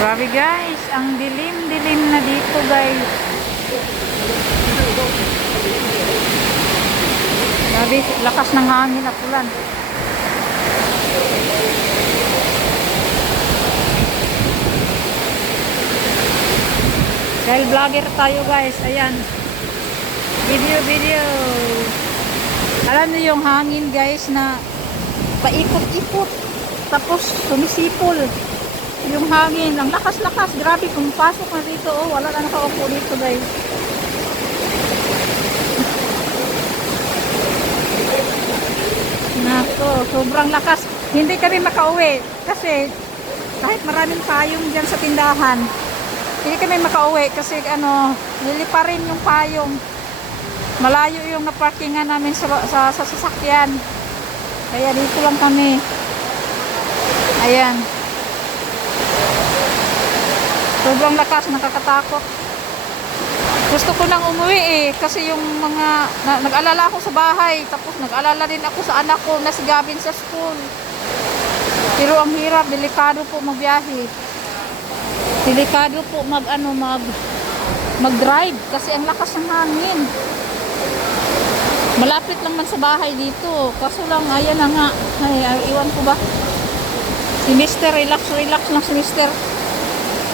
Grabe guys, ang dilim-dilim na dito guys. Grabe, lakas ng hangin at ulan. Dahil vlogger tayo guys, ayan. Video. Alam niyo yung hangin guys na paikot-ikot. Tapos sumisipol. Yung hangin, ang lakas-lakas. Grabe, kung pasok na dito, oh, wala na nakaupo dito guys. Nako, sobrang lakas. Hindi kami makauwi kasi kahit maraming payong dyan sa tindahan, hindi kami makauwi kasi niliparin yung payong. Malayo yung naparkingan namin sa sasakyan. Kaya dito lang kami. Ayan. Sobrang lakas, nakakatakot. Gusto ko nang umuwi kasi yung mga nag-alala ako sa bahay, tapos nag-alala din ako sa anak ko na si Gavin sa school. Pero ang hirap, delikado po magbiyahe. Delikado po mag-drive kasi ang lakas ng hangin. Malapit lang man sa bahay dito. Kaso lang, ayan na nga. Ay, iwan ko ba? Si Mr. Relax lang si Mr.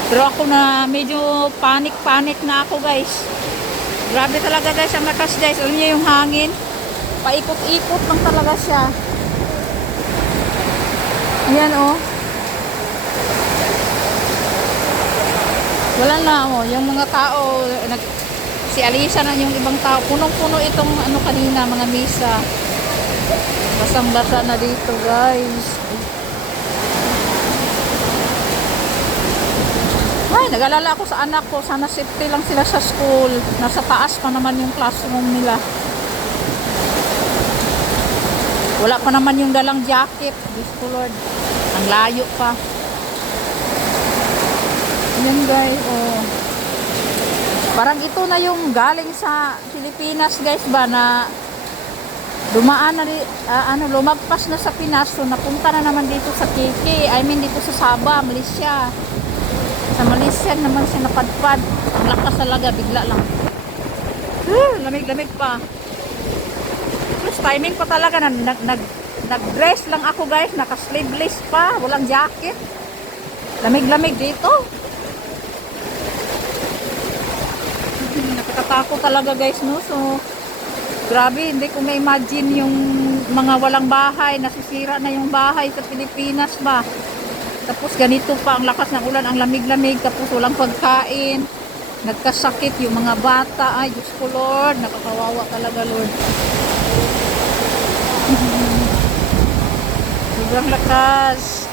Pero ako na medyo panic na ako guys. Grabe talaga guys ang lakas guys. Alam niyo yung hangin? Paikot-ikot lang talaga siya. Ayan oh. Wala na oh. Yung mga tao, si Alisa na yung ibang tao. Punong-puno itong kanina, mga misa. Basang-basa na dito guys. Ay, nag-alala ako sa anak ko. Sana safety lang sila sa school. Nasa taas pa naman yung classroom nila. Wala pa naman yung dalang jacket. Diyos ko Lord. Ang layo pa. Yan guys. Oh. Parang ito na yung galing sa Pilipinas guys ba na dumaan na lumagpas na sa Pinas. So napunta na naman dito sa KK. I mean dito sa Sabah, Malaysia. Sa Malaysia naman siya napadpad. Ang lakas talaga, bigla lang. Lamig-lamig pa. Plus timing pa talaga na nag-dress lang ako guys, naka-sleeveless pa, walang jacket. Lamig-lamig dito. Nakakatakot talaga guys, no? So grabe, hindi ko ma-imagine yung mga walang bahay, nasisira na yung bahay sa Pilipinas ba. Tapos ganito pa ang lakas ng ulan, ang lamig-lamig, tapos walang pagkain, nagkasakit yung mga bata. Ay, Diyos ko Lord, nakakawawa talaga Lord. Sobrang lakas.